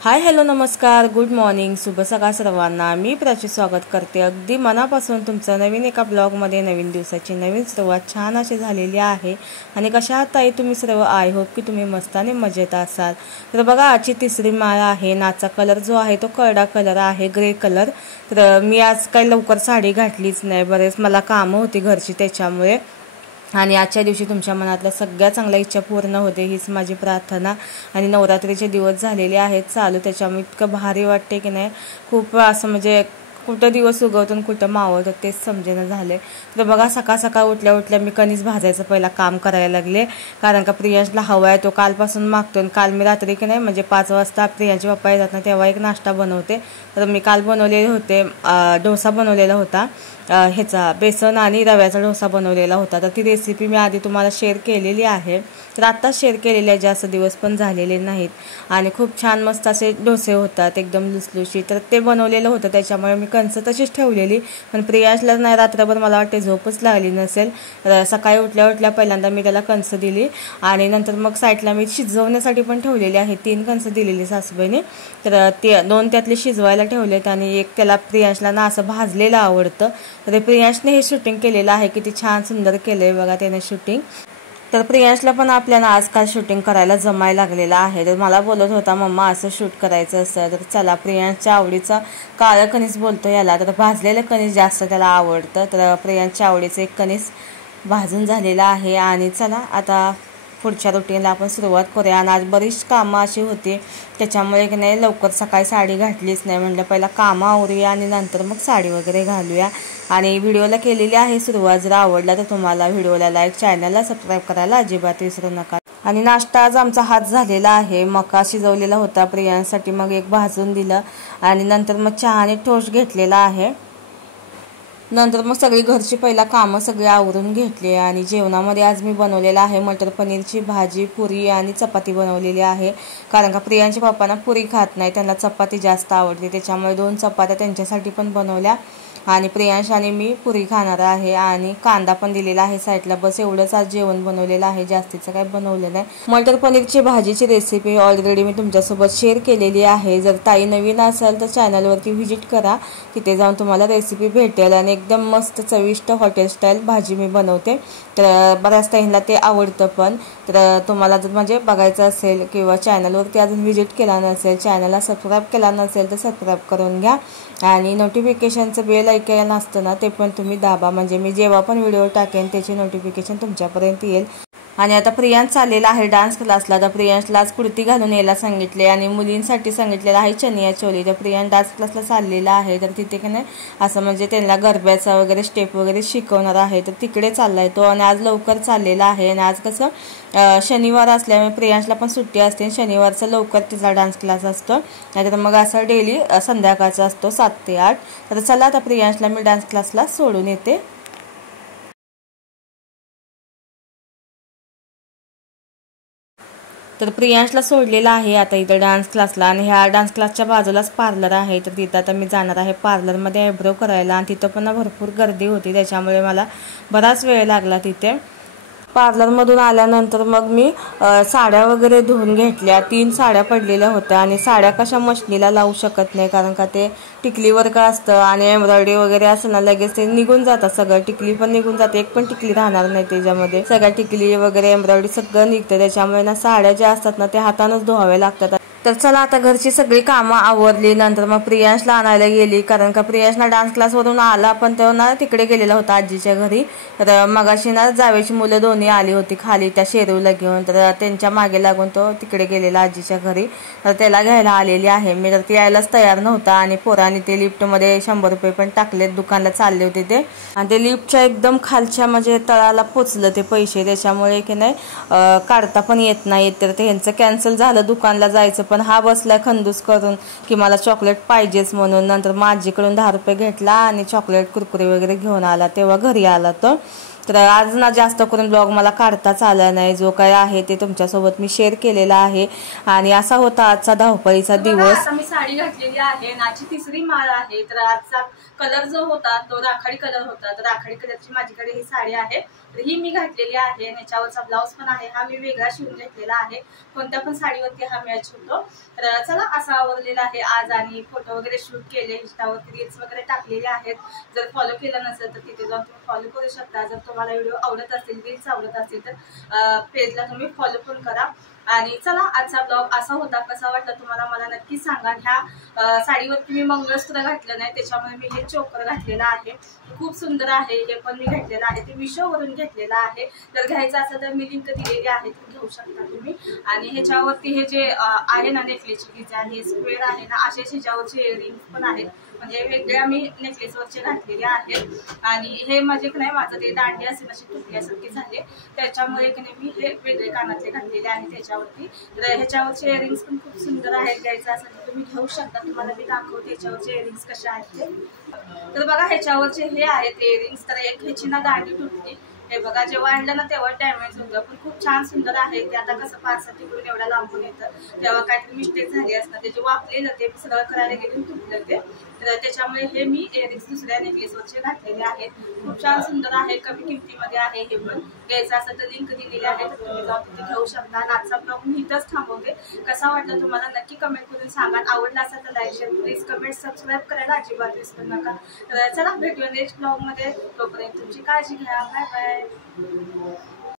Hi hello नमस्कार good morning शुभ सकाळ सर्वांना। मी प्राची स्वागत करते अगदी मनापासून तुमचं नवीन एका ब्लॉगमध्ये। नवीन दिवसाची नवीन सुरुवात छान अशी झालेली आहे आणि कशा आहात ताई तुम्ही सर्व? आय होप की तुम्ही मस्त आणि मजेत असाल। तर बघा आजची तिसरी माळ आहे। नाचा कलर जो आहे तो करडा कलर आहे, ग्रे कलर। तर मी आज काही लवकर साडी घातलीच नाही, बरेच मला कामं होती घरची त्याच्यामुळे। आणि आजच्या दिवशी तुमच्या मनातल्या सगळ्या चांगल्या इच्छा पूर्ण होते हीच माझी प्रार्थना। आणि नवरात्रीचे दिवस झालेले आहेत चालू, त्याच्यामुळे इतकं भारी वाटते की नाही, खूप असं म्हणजे कुठं दिवस उगवतो कुठं मावळतं तेच समजेना झाले। तर बघा सकाळ सकाळ उठल्या मी कणीस भाजायचं पहिला काम करायला लागले, कारण का प्रियांशला हवा आहे तो कालपासून मागतो। काल मी रात्री की नाही म्हणजे 5 वाजता प्रियांचे पप्पा येतात ना तेव्हा एक नाश्ता बनवते। तर मी काल बनवलेले होते डोसा बनवलेला होता, ह्याचा बेसन आणि रव्याचा डोसा बनवलेला होता। तर ती रेसिपी मी आधी तुम्हाला शेअर केलेली आहे, तर आत्ताच शेअर केलेली आहे, जास्त दिवस पण झालेले नाहीत। आणि खूप छान मस्त असे डोसे होतात एकदम लुसलुशीत। तर ते बनवलेलं होतं त्याच्यामुळे मी कणस तशीच ठेवलेली, पण प्रियांशला नाही रात्रभर मला वाटते झोपच लागली नसेल। सकाळी उठल्या पहिल्यांदा मी त्याला कणस दिली आणि नंतर मग साईडला मी शिजवण्यासाठी पण ठेवलेली आहे। 3 कणस दिलेली सासूबाईने, तर ते 2 त्यातले शिजवायला ठेवलेत आणि एक त्याला प्रियांशला ना असं भाजलेलं आवडतं। तर प्रियांशने हे शूटिंग केलेलं आहे, किती छान सुंदर केलंय बघा त्याने शूटिंग। तर प्रियांशला पण आपल्याला आजकाल शूटिंग करायला जमायला लागलेलं आहे। तर मला बोलत होता मम्मा असं शूट करायचं असतं, तर चला प्रियांशच्या आवडीचा काळं कणीस बोलतो याला, तर भाजलेलं कणीस जास्त त्याला आवडतं। तर प्रियांशच्या आवडीचं एक कणीस भाजून झालेला आहे आणि चला आता पुढच्या रुटीनला आपण सुरुवात करूया। आणि आज बरीच कामं अशी होती त्याच्यामुळे की नाही लवकर सकाळी साडी घातलीच नाही, म्हटलं पहिला कामं आवरूया आणि नंतर मग साडी वगैरे घालूया। आणि व्हिडिओला केलेली आहे सुरुवात, जर आवडला तर तुम्हाला व्हिडिओला लाईक, चॅनलला सबस्क्राईब करायला अजिबात विसरू नका। आणि नाश्ता आज आमचा हाच झालेला आहे, मका शिजवलेला होता प्रियांसाठी, मग एक भाजून दिलं आणि नंतर मग चहाने टोस्ट घेतलेला आहे। नंतर मग सगळी घरची पहिला कामं सगळी आवरून घेतली। आणि जेवणामध्ये आज मी बनवलेला आहे मटर पनीरची भाजी, पुरी आणि चपाती बनवलेली आहे, कारण का प्रियांच्या पप्पांना पुरी खात नाही, त्यांना चपाती जास्त आवडते, त्याच्यामुळे 2 चपात्या त्यांच्यासाठी पण बनवल्या आणि प्रियांश आणि मी पुरी खाणार आहे। आणि कांदा पण दिलेला आहे साईडला, बस एवढंच आज जेवण बनवलेलं आहे, जास्तीचं काही बनवलं नाही। मटर पनीरची भाजीची रेसिपी ऑलरेडी मी तुमच्यासोबत शेअर केलेली आहे, जर ताई नवीन असेल तर चॅनलवरती व्हिजिट करा, तिथे जाऊन तुम्हाला रेसिपी भेटेल। आणि एकदम मस्त चविष्ट हॉटेल स्टाईल भाजी मी बनवते, तर बऱ्याच ताईंना ते आवडतं पण। तर तुम्हाला जर म्हणजे बघायचं असेल किंवा चॅनलवरती अजून व्हिजिट केला नसेल, चॅनलला सबस्क्राईब केला नसेल तर सबस्क्राईब करून घ्या आणि नोटिफिकेशनचं बेल ऐकायला नसतं ना ते पण तुम्ही दाबा, म्हणजे मी जेव्हा पण व्हिडिओ टाकेन त्याची नोटिफिकेशन तुमच्यापर्यंत येईल। आणि आता प्रियांश चाललेला आहे डान्स क्लासला, तर प्रियांशला आज कुर्ती घालून यायला सांगितले आणि मुलींसाठी सांगितलेलं आहे चनिया चोली। तर प्रियांश डान्स क्लासला चाललेला आहे, तर तिथे की नाही असं म्हणजे त्यांना गरब्याचा वगैरे स्टेप वगैरे शिकवणार आहे, तर तिकडे चाललाय तो। आणि आज लवकर चाललेला आहे आणि आज कसं शनिवार असल्यामुळे प्रियांशला पण सुट्टी असते, शनिवारचा लवकर तिचा डान्स क्लास असतो, नाहीतर मग असं डेली संध्याकाळचा असतो 7 ते 8। तर चला आता प्रियांशला मी डान्स क्लासला सोडून येते। तर प्रियांशला सोडलेला आहे आता इथं डान्स क्लासला, आणि ह्या डान्स क्लासच्या बाजूलाच पार्लर आहे, तर तिथं आता मी जाणार आहे पार्लरमध्ये आयब्रो करायला। आणि तिथं पण भरपूर गर्दी होती त्याच्यामुळे मला बराच वेळ लागला तिथे। पार्लरमधून आल्यानंतर मग मी साड्या वगैरे धुवून घेतल्या, 3 साड्या पडलेल्या होत्या आणि साड्या कशा मशनीला लावू शकत नाही, कारण का ते टिकलीवर का असतं आणि एम्ब्रॉयडरी वगैरे असं ना लगेच ते निघून जातात, सगळं टिकली पण निघून जाते, एक पण टिकली राहणार नाही त्याच्यामध्ये, सगळ्या टिकली वगैरे एम्ब्रॉयडरी सगळं निघतं, त्याच्यामुळे ना साड्या ज्या असतात ना त्या हातानंच धुवाव्या लागतात। तर चला आता घरची सगळी कामं आवरली, नंतर मग प्रियांशला आणायला गेली, कारण का प्रियांशला डान्स क्लासवरून आला पण तो ना तिकडे गेलेला होता आजीच्या घरी। तर मगाशी ना जावेची मुलं दोन्ही आली होती खाली त्या शेरूला घेऊन, तर त्यांच्या मागे लागून तो तिकडे गेलेला आजीच्या घरी, तर त्याला घ्यायला आलेली आहे मी। तर ती यायलाच तयार नव्हता आणि पोरांनी ते लिफ्टमध्ये 100 रुपये पण टाकलेत, दुकानला चालले होते ते, आणि ते लिफ्टच्या एकदम खालच्या म्हणजे तळाला पोचलं ते पैसे, त्याच्यामुळे की नाही काढता पण येत नाही, तर ते ह्यांचं कॅन्सल झालं दुकानला जायचं। पण हा बसलाय खंदूस करून की मला चॉकलेट पाहिजेच म्हणून। नंतर मग आजीकडून 10 रुपये घेतला आणि चॉकलेट कुरकुरे वगैरे घेऊन आला, तेव्हा घरी आला तो। तर आज ना जास्त करून ब्लॉग मला काढताच आला नाही, जो काय आहे ते तुमच्यासोबत मी शेअर केलेला आहे। आणि असा होता आजचा धावपळीचा दिवस। आता मी साडी घातलेली आहे, नाची तिसरी माळ आहे। तर आजचा कलर जो होता तो राखाडी कलर होता, तर राखाडी कलरची माझ्याकडे ही साडी आहे, तर ही मी घातलेली आहे। याच्यावरचा ब्लाऊज पण आहे, हा मी वेगळा शिवून घेतलेला आहे, कोणत्या पण साडीवरती हा मॅच होतो। तर चला असा आवरलेला आहे आज, आणि फोटो वगैरे शूट केले, इंस्टावरती रील्स वगैरे टाकलेले आहेत। जर फॉलो केलं नसेल तर तिथे जाऊन तुम्ही फॉलो करू शकता। जर तुम्हाला व्हिडिओ आवडत असतील, रील्स आवडत असतील तर पेजला तुम्ही फॉलो पण करा। आणि चला आजचा ब्लॉग असा होता, कसा वाटला तुम्हाला मला नक्की सांगा। ह्या साडीवरती मी मंगळसूत्र घातलं नाही, त्याच्यामुळे मी हे चोकर घातलेलं आहे, खूप सुंदर आहे। हे पण मी घातलेलं आहे, ते मिशोवरून घेतलेलं आहे। जर घ्यायचं असेल तर मी लिंक दिलेली आहे, ती घेऊ शकता तुम्ही। आणि ह्याच्यावरती हे जे आहे ना नेकलेसची डिझाईन, हे स्क्वेअर आहे ना, असे ह्याच्यावरचे इयरिंग्स पण आहेत, म्हणजे वेगळ्या मी नेकलेसवरचे घातलेले आहेत। आणि हे म्हणजे नाही, माझं ते दांडी असेल अशी तुटल्यासारखे झाले, त्याच्यामुळे मी हे वेगळे कानातले घातलेले आहेत त्याच्यावरती। तर ह्याच्यावरचे इयरिंग्स पण खूप सुंदर आहेत, घ्यायचं असेल तर तुम्ही घेऊ शकता। तुम्हाला मी दाखवते ह्याच्यावरचे इयरिंग्स कसे आहेत ते। तर बघा ह्याच्यावरचे हे आहेत इयरिंग्स, तर एक ह्याची ना दांडी तुटली, हे बघा जेव्हा आणलं ना तेव्हा डॅमेज होतं, पण खूप छान सुंदर आहे ते। आता कसं पार्सल तिकडून एवढा लांबून येतं, तेव्हा काहीतरी मिस्टेक झाली असणार, त्याचे वापलेलं ते सगळं करायला गेले तुटलं ते, तर त्याच्यामुळे हे मी इयरिंग्स दुसऱ्या नेकलेसवरचे घातलेले आहेत। खूप छान सुंदर आहे, कमी किमतीमध्ये आहे। हे पण घ्यायचं असेल तर लिंक दिलेली आहे, तर तुम्ही जाऊन तिथे घेऊ शकता। आणि आजचा ब्लॉग मी इथंच थांबवते, कसा वाटला तुम्हाला नक्की कमेंट करून सांगा। आवडला असेल तर like, share, please comment, subscribe करायला अजिबात विसरू नका। तर चला भेटूया नेक्स्ट ब्लॉग मध्ये, तोपर्यंत तुमची काळजी घ्या, बाय बाय।